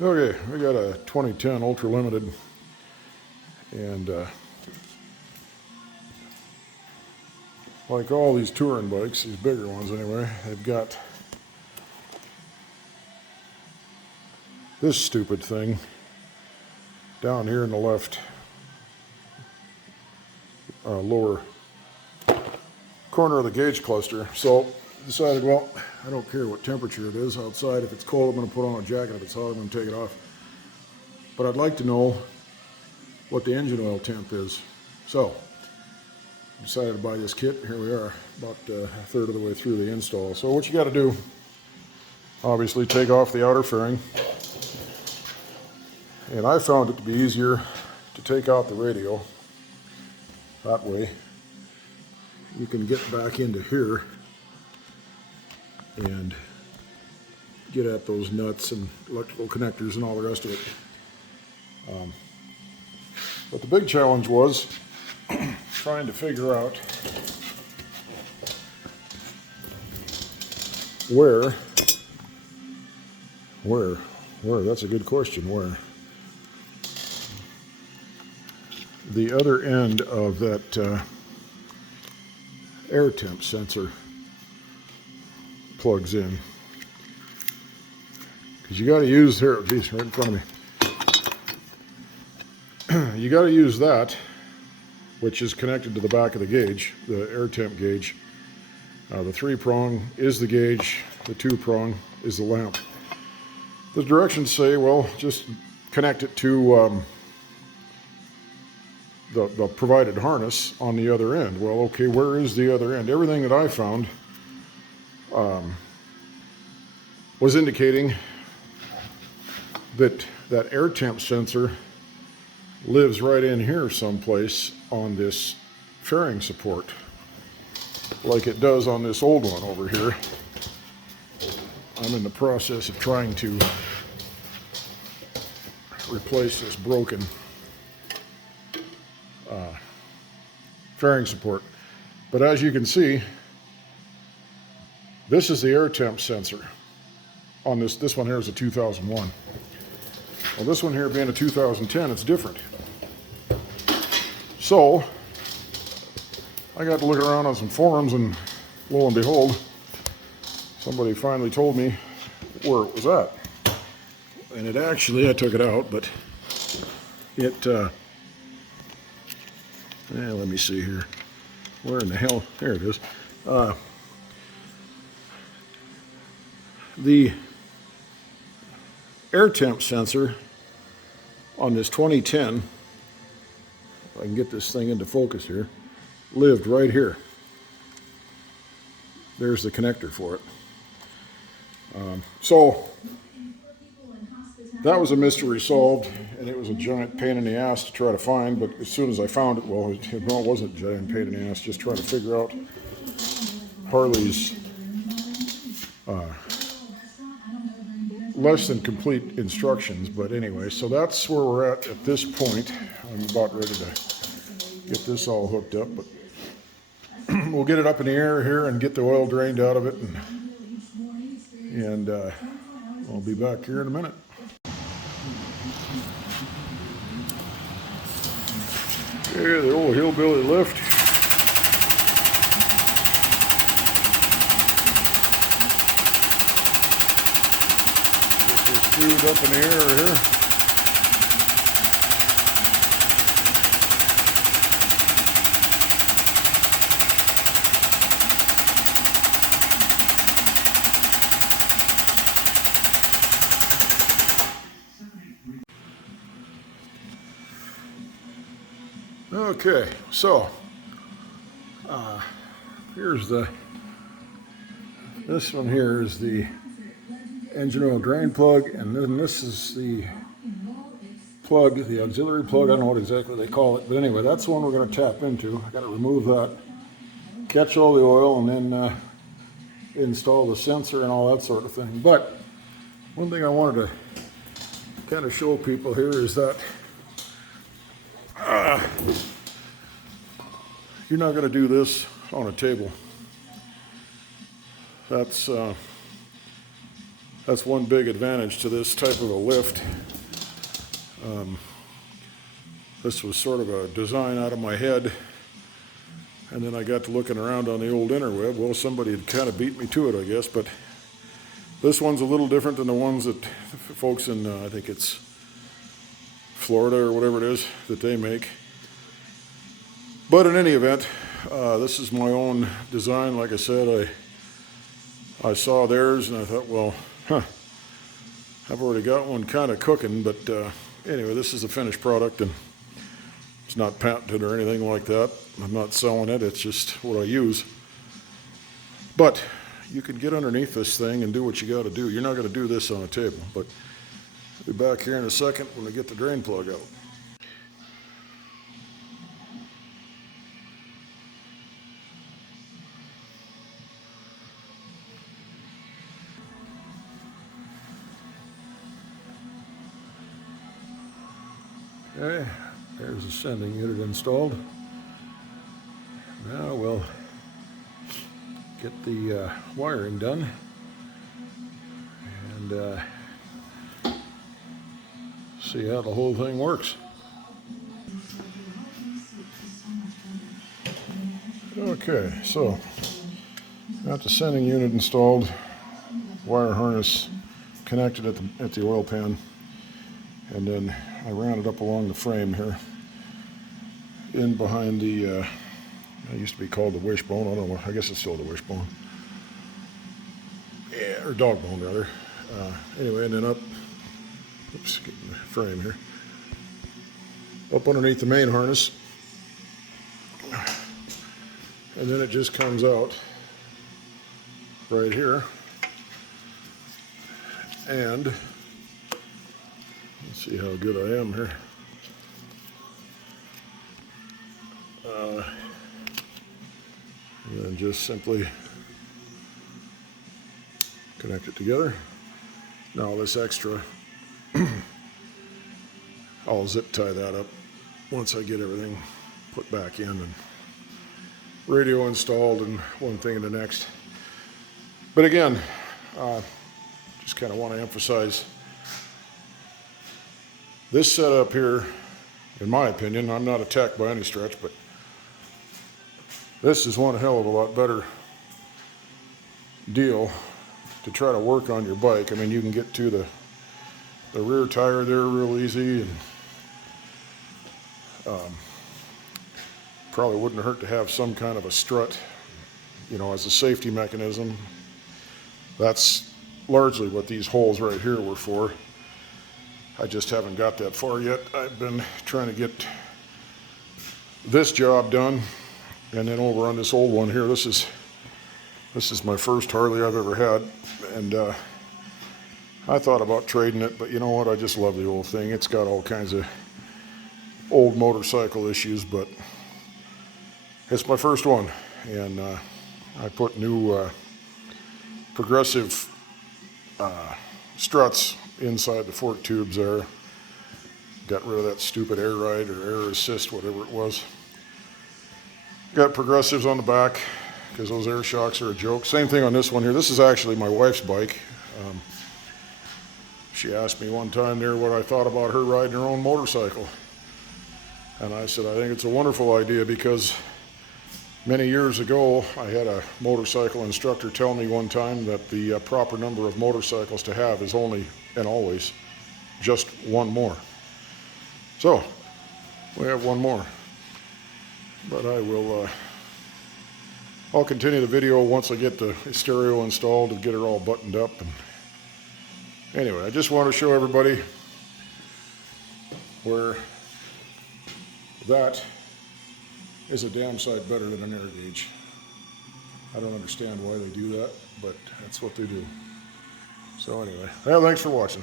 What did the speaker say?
Okay, we got a 2010 Ultra Limited, and like all these touring bikes, these bigger ones anyway, they've got this stupid thing down here in the left lower corner of the gauge cluster. So I decided, well, I don't care what temperature it is outside. If it's cold, I'm going to put on a jacket. If it's hot, I'm going to take it off. But I'd like to know what the engine oil temp is. So I decided to buy this kit. Here we are, about a third of the way through the install. So what you got to do, obviously take off the outer fairing. And I found it to be easier to take out the radio. That way you can get back into here and get at those nuts and electrical connectors and all the rest of it. But the big challenge was trying to figure out where, that's a good question, where the other end of that air temp sensor plugs in. Because you got to use, here, geez, right in front of me. You got to use that, which is connected to the back of the gauge, the air temp gauge. The 3-prong is the gauge, the 2-prong is the lamp. The directions say, well, just connect it to the provided harness on the other end. Well, okay, where is the other end? Everything that I found was indicating that that air temp sensor lives right in here someplace on this fairing support, like it does on this old one over here. I'm in the process of trying to replace this broken fairing support. But as you can see, this is the air temp sensor on this one here is a 2001. Well, this one here being a 2010, it's different. So I got to look around on some forums, and lo and behold, somebody finally told me where it was at. And it actually, I took it out, but it let me see here. Where in the hell? There it is. The air temp sensor on this 2010, if I can get this thing into focus here, lived right here. There's the connector for it. So that was a mystery solved, and it was a giant pain in the ass to try to find, but as soon as I found it, well, it wasn't a giant pain in the ass, just trying to figure out Harley's less than complete instructions. But anyway, so that's where we're at this point. I'm about ready to get this all hooked up, but we'll get it up in the air here and get the oil drained out of it, and I'll be back here in a minute. Here, the old hillbilly lift. Get this screwed up in the air here. Okay, so here's this one here is the engine oil drain plug, and then this is the plug, the auxiliary plug. I don't know what exactly they call it, but anyway, that's the one we're going to tap into. I got to remove that, catch all the oil, and then install the sensor and all that sort of thing. But one thing I wanted to kind of show people here is that you're not going to do this on a table. That's That's one big advantage to this type of a lift. This was sort of a design out of my head, and then I got to looking around on the old interweb. Well, somebody had kind of beat me to it, I guess, but this one's a little different than the ones that folks in, I think it's Florida or whatever it is, that they make. But in any event, this is my own design. Like I said, I saw theirs and I thought, well, I've already got one kind of cooking, but anyway, this is a finished product, and it's not patented or anything like that. I'm not selling it, it's just what I use. But you can get underneath this thing and do what you got to do. You're not going to do this on a table, but I'll be back here in a second when we get the drain plug out. Okay, there's the sending unit installed. Now we'll get the wiring done and see how the whole thing works. Okay, so got the sending unit installed, wire harness connected at the oil pan, and then I ran it up along the frame here, in behind the, it used to be called the wishbone, I don't know, I guess it's still the wishbone. Yeah, or dog bone rather. Anyway, and then up, oops, getting the frame here, up underneath the main harness, and then it just comes out right here, and let's see how good I am here. And then just simply connect it together. Now this extra, I'll zip tie that up once I get everything put back in and radio installed and one thing and the next. But again, just kind of want to emphasize this setup here, in my opinion, I'm not a tech by any stretch, but this is one hell of a lot better deal to try to work on your bike. I mean, you can get to the rear tire there real easy, and probably wouldn't hurt to have some kind of a strut, you know, as a safety mechanism. That's largely what these holes right here were for. I just haven't got that far yet. I've been trying to get this job done, and then over on this old one here, this is my first Harley I've ever had, and I thought about trading it, but you know what, I just love the old thing. It's got all kinds of old motorcycle issues, but it's my first one, and I put new progressive struts inside the fork tubes there. Got rid of that stupid air ride or air assist, whatever it was. Got progressives on the back because those air shocks are a joke. Same thing on this one here. This is actually my wife's bike. She asked me one time there what I thought about her riding her own motorcycle. And I said, I think it's a wonderful idea, because many years ago, I had a motorcycle instructor tell me one time that the proper number of motorcycles to have is only and always just one more. So, we have one more. But I'll continue the video once I get the stereo installed and get her all buttoned up. And anyway, I just want to show everybody where that is a damn sight better than an air gauge. I don't understand why they do that, but that's what they do. So anyway, well, thanks for watching.